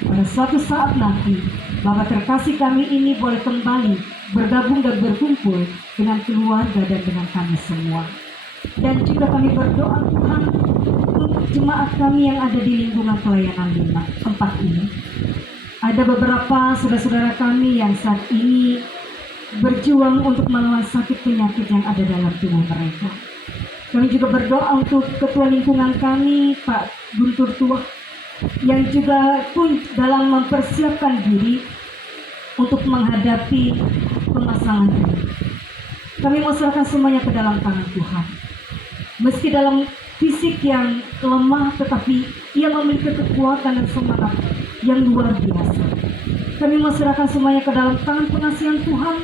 Pada suatu saat nanti, Bapak terkasih kami ini boleh kembali bergabung dan berkumpul dengan keluarga dan dengan kami semua. Dan juga kami berdoa Tuhan untuk jemaat kami yang ada di lingkungan pelayanan 4 ini. Ada beberapa saudara-saudara kami yang saat ini berjuang untuk melawan sakit penyakit yang ada dalam tubuh mereka. Kami juga berdoa untuk ketua lingkungan kami, Pak Guntur Tuah, yang juga pun dalam mempersiapkan diri untuk menghadapi pemasangan ini. Kami mau serahkan semuanya ke dalam tangan Tuhan. Meski dalam fisik yang lemah, tetapi ia memiliki kekuatan dan semangat yang luar biasa. Kami mau serahkan semuanya ke dalam tangan pengasihan Tuhan,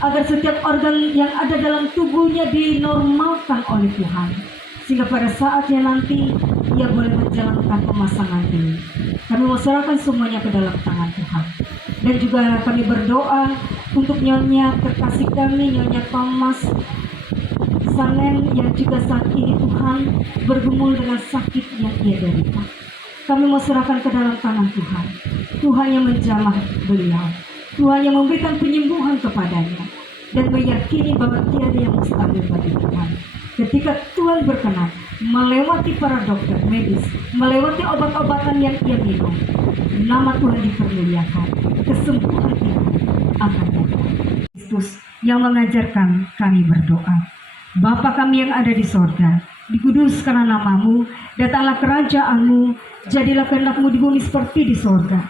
agar setiap organ yang ada dalam tubuhnya dinormalkan oleh Tuhan. Sehingga pada saatnya nanti ia boleh menjalankan pemasangan ini. Kami mau serahkan semuanya ke dalam tangan Tuhan. Dan juga kami berdoa untuk Nyonya terkasih kami, Nyonya Thomas Sanen, yang juga saat ini Tuhan bergumul dengan sakit yang ia derita. Kami mau serahkan ke dalam tangan Tuhan. Tuhan yang menjamah beliau, Tuhan yang memberikan penyembuhan kepadanya, dan meyakini bahwa tiada yang mustahil bagi Tuhan. Ketika Tuhan berkenan melewati para dokter medis, melewati obat-obatan yang ia minum, nama Tuhan dipermuliakan, kesembuhan itu akan datang. Kristus yang mengajarkan kami berdoa. Bapa kami yang ada di sorga, dikuduskanlah namamu, datanglah kerajaanmu, jadilah kehendak-mu di bumi seperti di sorga.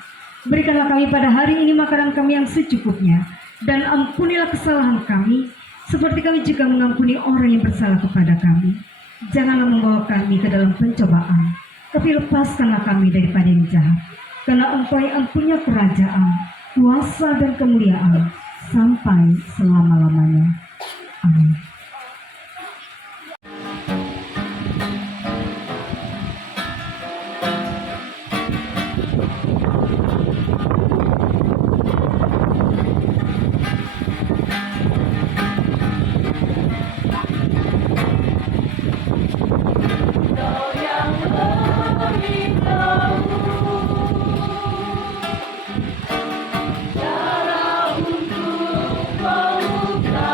Berikanlah kami pada hari ini makanan kami yang secukupnya, dan ampunilah kesalahan kami, seperti kami juga mengampuni orang yang bersalah kepada kami. Janganlah membawa kami ke dalam pencobaan, tapi lepaskanlah kami daripada yang jahat. Karena Engkau yang punya kerajaan, kuasa dan kemuliaan sampai selama-lamanya. Amin. Cara untuk membuka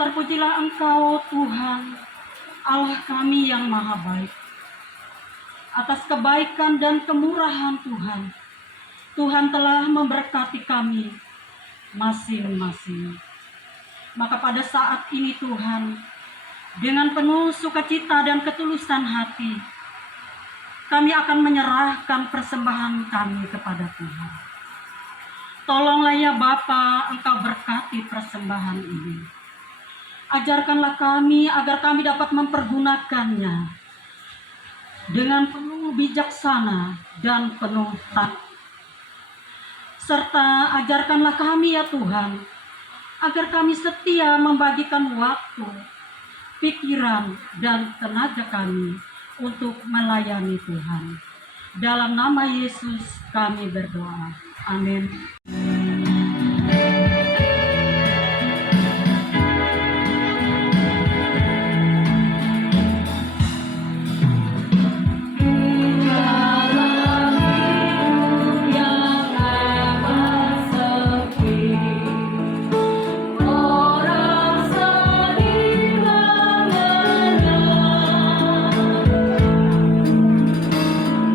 Terpujilah Engkau Tuhan, Allah kami yang maha baik. Atas kebaikan dan kemurahan Tuhan, Tuhan telah memberkati kami masing-masing. Maka pada saat ini Tuhan, dengan penuh sukacita dan ketulusan hati, kami akan menyerahkan persembahan kami kepada Tuhan. Tolonglah ya Bapa, Engkau berkati persembahan ini. Ajarkanlah kami agar kami dapat mempergunakannya dengan penuh bijaksana dan penuh takwa. Serta ajarkanlah kami ya Tuhan, agar kami setia membagikan waktu, pikiran, dan tenaga kami untuk melayani Tuhan. Dalam nama Yesus kami berdoa. Amin.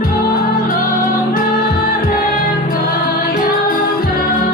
Tolonglah mereka yang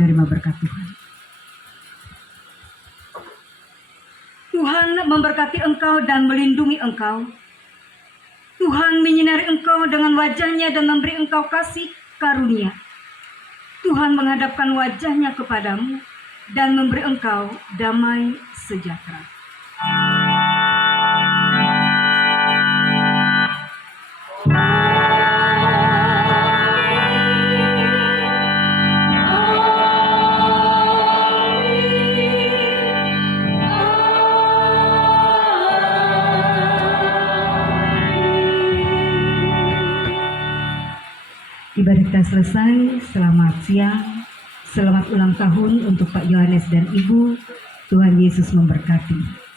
menerima berkat Tuhan. Tuhan memberkati engkau dan melindungi engkau. Tuhan menyinari engkau dengan wajah-Nya dan memberi engkau kasih karunia. Tuhan menghadapkan wajah-Nya kepadamu dan memberi engkau damai sejahtera. Ibadah kita selesai. Selamat siang. Selamat ulang tahun untuk Pak Yohanes dan Ibu. Tuhan Yesus memberkati.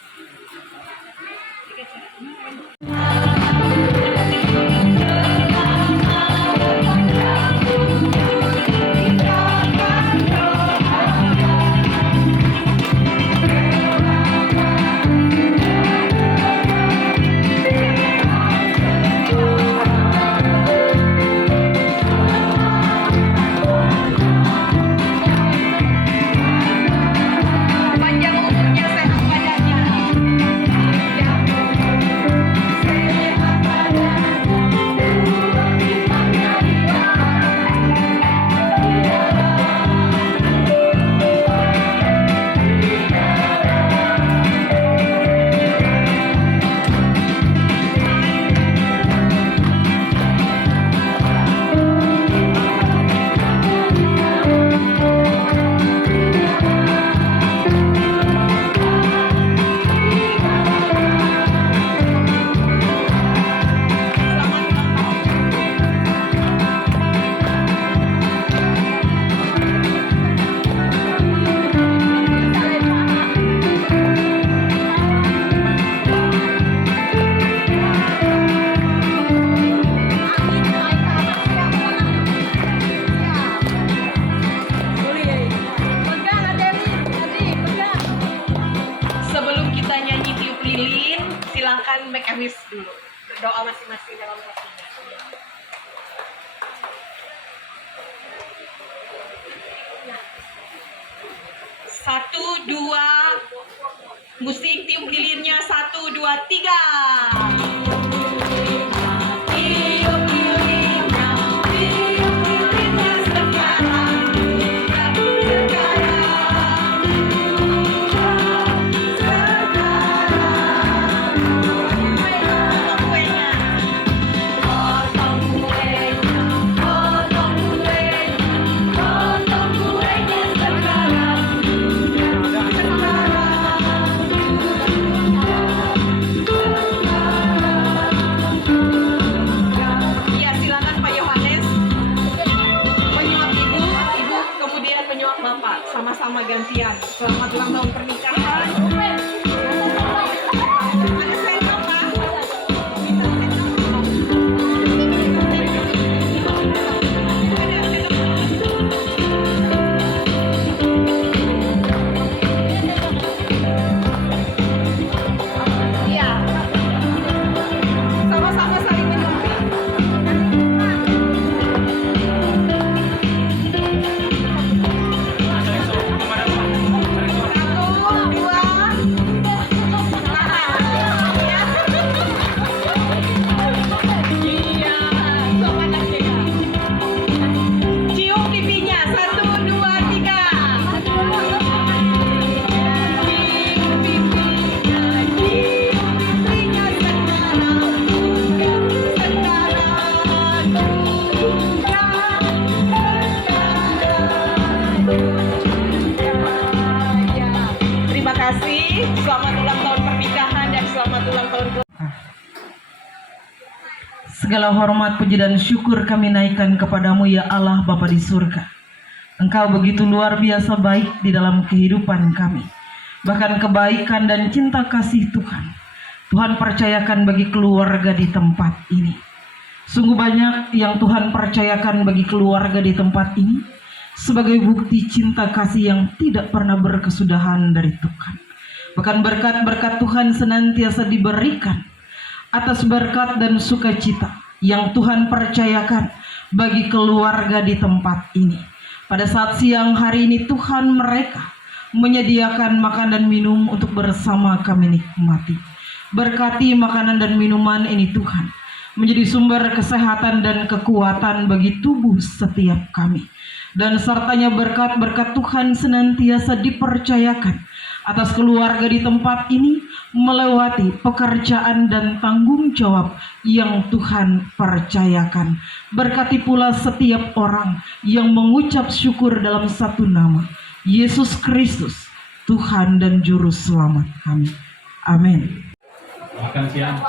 Silakan make a wish dulu, berdoa masing-masing dalam hatinya. Satu, dua, musik tiup lilinnya, 1, 2, 3. Sama-sama gantian. Selamat ulang tahun pernikahan. Ada sendok, Pak? Minta sendok. Iya. Sama-sama saling menyuapin. Selamat ulang tahun pernikahan dan selamat ulang tahun. Segala hormat, puji dan syukur kami naikkan kepadamu ya Allah Bapa di surga. Engkau begitu luar biasa baik di dalam kehidupan kami. Bahkan kebaikan dan cinta kasih Tuhan percayakan bagi keluarga di tempat ini. Sungguh banyak yang Tuhan percayakan bagi keluarga di tempat ini sebagai bukti cinta kasih yang tidak pernah berkesudahan dari Tuhan. Bahkan berkat-berkat Tuhan senantiasa diberikan atas berkat dan sukacita yang Tuhan percayakan bagi keluarga di tempat ini. Pada saat siang hari ini Tuhan mereka menyediakan makan dan minum untuk bersama kami nikmati. Berkati makanan dan minuman ini Tuhan, menjadi sumber kesehatan dan kekuatan bagi tubuh setiap kami. Dan sertanya berkat-berkat Tuhan senantiasa dipercayakan atas keluarga di tempat ini, melewati pekerjaan dan tanggung jawab yang Tuhan percayakan. Berkati pula setiap orang yang mengucap syukur dalam satu nama, Yesus Kristus, Tuhan dan Juru Selamat kami. Amin. Makan siang.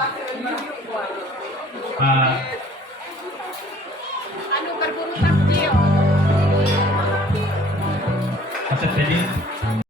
Anu berburu takjil. Pastor Teddy.